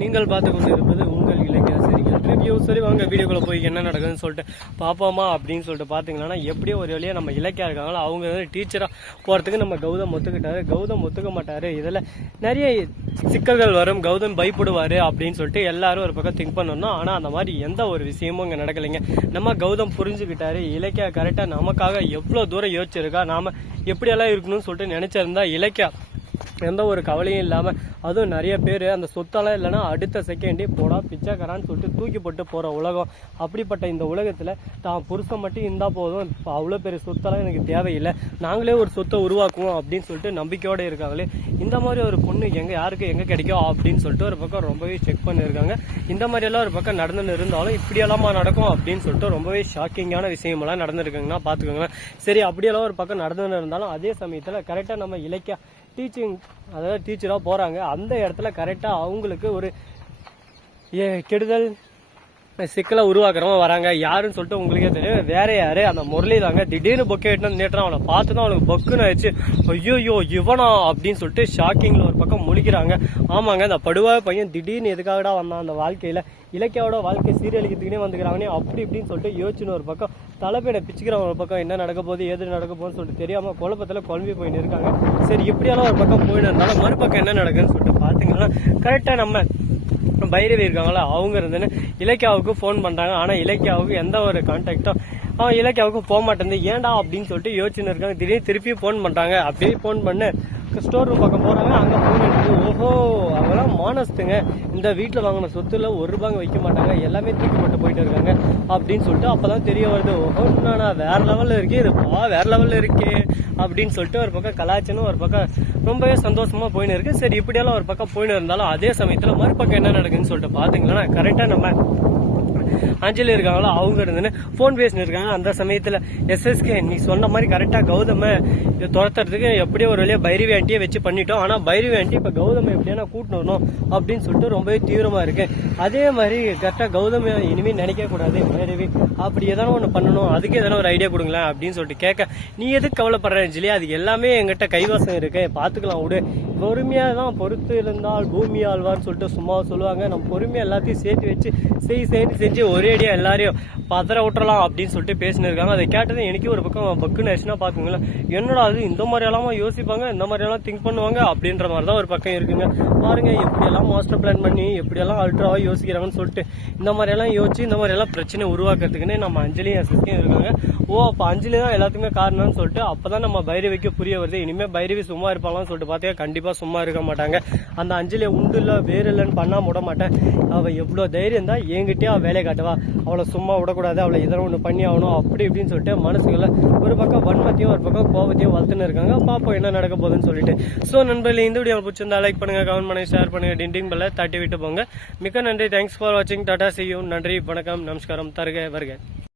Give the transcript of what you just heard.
நீங்கள் பார்த்து கொண்டு இருப்பது உங்கள் இலக்கிய ரிவ்யூ சரி வாங்க வீடியோக்குள்ளே போய் என்ன நடக்குதுன்னு சொல்லிட்டு பார்ப்போமா அப்படின்னு சொல்லிட்டு பார்த்தீங்கன்னா எப்படியோ ஒரு வழியாக நம்ம இலக்கியா இருக்காங்களோ அவங்க வந்து டீச்சராக போகிறதுக்கு நம்ம கௌதம் ஒத்துக்கிட்டாரு. கௌதம் ஒத்துக்க மாட்டார். இதில் நிறைய சிக்கல்கள் வரும். கௌதம் பயப்படுவார் அப்படின்னு சொல்லிட்டு எல்லாரும் ஒரு பக்கம் திங்க் பண்ணணும் ஆனால் அந்த மாதிரி எந்த ஒரு விஷயமும் இங்கே நடக்கலைங்க. நம்ம கௌதம் புரிஞ்சுக்கிட்டாரு. இலக்கியா கரெக்டாக நமக்காக எவ்வளோ தூரம் யோசிச்சிருக்கா நாம் எப்படியெல்லாம் இருக்கணும்னு சொல்லிட்டு நினச்சிருந்தா இலக்கியா எந்த ஒரு கவலையும் இல்லாமல் அதுவும் நிறைய பேர் அந்த சொத்தெல்லாம் இல்லைன்னா அடுத்த செகண்டே போடா பிச்சைக்காரான்னு சொல்லிட்டு தூக்கி போட்டு போகிற உலகம். அப்படிப்பட்ட இந்த உலகத்தில் தான் புருஷன் மட்டும் இருந்தால் போதும். இப்போ அவ்வளோ பெரிய சொத்தெல்லாம் எனக்கு தேவையில்லை. நாங்களே ஒரு சொத்தை உருவாக்குவோம் அப்படின்னு சொல்லிட்டு நம்பிக்கையோடு இருக்காங்களே. இந்த மாதிரி ஒரு பொண்ணு எங்கே யாருக்கு எங்கே கிடைக்கும் அப்படின்னு சொல்லிட்டு ஒரு பக்கம் ரொம்பவே செக் பண்ணியிருக்காங்க இந்த மாதிரியெல்லாம் ஒரு பக்கம் நடந்துன்னு இருந்தாலும் இப்படியெல்லாமா நடக்கும் அப்படின்னு சொல்லிட்டு ரொம்பவே ஷாக்கிங்கான விஷயமெல்லாம் நடந்திருக்குங்கன்னா பார்த்துக்கோங்களேன். சரி அப்படியெல்லாம் ஒரு பக்கம் நடந்துன்னு இருந்தாலும் அதே சமயத்தில் கரெக்டாக நம்ம இலக்கிய டீச்சிங் அதாவது டீச்சராக போகிறாங்க அந்த இடத்துல கரெக்டாக அவங்களுக்கு ஒரு ஏ கெடுதல் சிக்கலை உருவாக்குறவங்க வராங்க. யாருன்னு சொல்லிட்டு உங்களுக்கே தெரியும். வேற யாரு? அந்த முரளி தாங்க திடீர்னு பொக்கே எட்டுன்னு நேற்று அவனை பார்த்து தான் அவனுக்கு பொக்குன்னு ஆயிடுச்சு. ஐயோ இவனா? அப்படின்னு சொல்லிட்டு ஷாக்கிங்ல ஒரு பக்கம் முழிக்கிறாங்க. ஆமாங்க அந்த படுவா பையன் திடீர்னு எதுக்காகடா வந்தான் அந்த வாழ்க்கையில? இலக்கியாவோட வாழ்க்கை சீரழிக்கிறதுக்குனே வந்துக்கிறாங்கனே அப்படி இப்படின்னு சொல்லிட்டு யோசிச்சுன்னு ஒரு பக்கம் தலைப்பையிட பிச்சுக்கிறவங்க ஒரு பக்கம் என்ன நடக்க போகுது எது நடக்க போகுதுன்னு சொல்லிட்டு தெரியாம குழப்பத்தில் குழம்பி போயின்னு இருக்காங்க. சரி இப்படியெல்லாம் ஒரு பக்கம் போயிட்டு இருந்தாலும் மறுபக்கம் என்ன நடக்குதுன்னு சொல்லிட்டு பார்த்தீங்கன்னா கரெக்டாக நம்ம பைரவி இருக்காங்களா அவங்க இருந்துன்னு இலக்கியாவுக்கு ஃபோன் பண்றாங்க. ஆனா இலக்கியாவுக்கு எந்த ஒரு கான்டாக்டும் அவன் இலக்கியாவுக்கு போக மாட்டேங்குது. ஏன்டா அப்படின்னு சொல்லிட்டு யோசிச்சுன்னு இருக்காங்க. திடீர்னு திருப்பி ஃபோன் பண்றாங்க. அப்படியே ஃபோன் பண்ணு. ஸ்டோர் ரூம் பக்கம் போகிறாங்க அங்கே ஃபோன் எடுத்து ஓஹோ அவங்களாம் மானஸ்துங்க இந்த வீட்டில் வாங்கின சொத்துல ஒரு ரூபாங்க வைக்க மாட்டாங்க. எல்லாமே தூக்கி போட்டு போயிட்டு இருக்காங்க அப்படின்னு சொல்லிட்டு அப்பதான் தெரிய வருது. ஓஹோ நான் வேற லெவலில் இருக்கே. இதுப்பா வேற லெவலில் இருக்கே அப்படின்னு சொல்லிட்டு ஒரு பக்கம் கலாச்சனும் ஒரு பக்கம் ரொம்பவே சந்தோஷமாக போயின்னு இருக்கு. சரி இப்படியெல்லாம் ஒரு பக்கம் போயின்னு இருந்தாலும் அதே சமயத்தில் மறுபக்கம் என்ன நடக்குதுன்னு சொல்லிட்டு பார்த்தீங்கன்னா கரெக்டாக நம்ம அஞ்சலி இருக்காங்களோ அவங்க இருந்துன்னு ஃபோன் பேசினு இருக்காங்க. அந்த சமயத்தில் எஸ்எஸ்கே நீ சொன்ன மாதிரி கரெக்டாக கௌதம துரத்துறதுக்கு எப்படியோ ஒரு வழியாக பைரவி ஆண்டியை வச்சு பண்ணிட்டோம். ஆனால் பைரவி ஆண்டி இப்போ கௌதம எப்படியா கூட்டின்னு வரணும் அப்படின்னு சொல்லிட்டு ரொம்பவே தீவிரமாக இருக்கு. அதே மாதிரி கரெக்டாக கௌதம இனிமேல் நினைக்க கூடாது. பைரவி அப்படி எதனா ஒன்று பண்ணணும் அதுக்கு எதனா ஒரு ஐடியா கொடுங்களேன் அப்படின்னு சொல்லிட்டு கேட்க நீ எதுக்கு கவலைப்படுற அஞ்சலி? அது எல்லாமே எங்கிட்ட கைவாசம் இருக்கு. பார்த்துக்கலாம் விடு. பொறுமையாக தான் பொறுத்து இருந்தால் பூமி ஆழ்வார்னு சொல்லிட்டு சும்மா சொல்லுவாங்க. நம்ம பொறுமையாக எல்லாத்தையும் சேர்த்து வச்சு செய் செய்து செஞ்சு ஒரே அடியாக எல்லாரையும் பதற விட்டுறலாம் அப்படின்னு சொல்லிட்டு பேசினிருக்காங்க. அதை கேட்டது எனக்கு ஒரு பக்கம் பக்குன்னு ஆச்சுன்னா பார்த்துங்களேன் என்னடா அது இந்த மாதிரி எல்லாம் யோசிப்பாங்க இந்த மாதிரி எல்லாம் திங்க் பண்ணுவாங்க அப்படின்ற மாதிரி தான் ஒரு பக்கம் இருக்குங்க. பாருங்க எப்படியெல்லாம் மாஸ்டர் பிளான் பண்ணி எப்படியெல்லாம் அல்ட்ராவாக யோசிக்கிறாங்கன்னு சொல்லிட்டு. இந்த மாதிரி எல்லாம் யோசிச்சு இந்த மாதிரி எல்லாம் பிரச்சனை உருவாக்குறதுக்குன்னு நம்ம அஞ்சலி அசிஸ்டும் இருக்காங்க. ஓ அப்போ அஞ்சலி தான் எல்லாத்துக்குமே காரணம்னு சொல்லிட்டு அப்போ தான் நம்ம பைரவிக்கு புரிய வருது. இனிமேல் பைரவி சும்மா இருப்பாங்களான்னு சொல்லிட்டு பார்த்தா கண்டிப்பாக சும்மா இருக்க மாட்டாங்க. அந்த அஞ்சலியை உண்டு இல்லை வேறு இல்லைன்னு பண்ணாம விட மாட்டேன். அவள் எவ்வளோ தைரியம் தான் என்கிட்டயே அவள் வேலையை காட்டுவா. அவளை சும்மா விடக்கூடாது அவளை இதெல்லாம் ஒன்று பண்ணி ஆகணும் அப்படி இப்படின்னு சொல்லிட்டு மனசுக்குள்ள ஒரு பக்கம் வன்மத்தையும் ஒரு பக்கம் கோபத்தையும் வளர்த்துன்னு இருக்காங்க. பாப்போம் என்ன நடக்க போகுதுன்னு சொல்லிட்டு. ஸோ நண்பர்களே இந்த வீடியோ பிடிச்சிருந்தா லைக் பண்ணுங்க கமெண்ட் பண்ணி ஷேர் பண்ணுங்க டிண்டிங் பெல்ல தட்டி விட்டு போங்க. மிக்க நன்றி. தேங்க்ஸ் ஃபார் வாட்சிங் டாடா செய்யும் நன்றி வணக்கம் நமஸ்காரம். தருக வருக.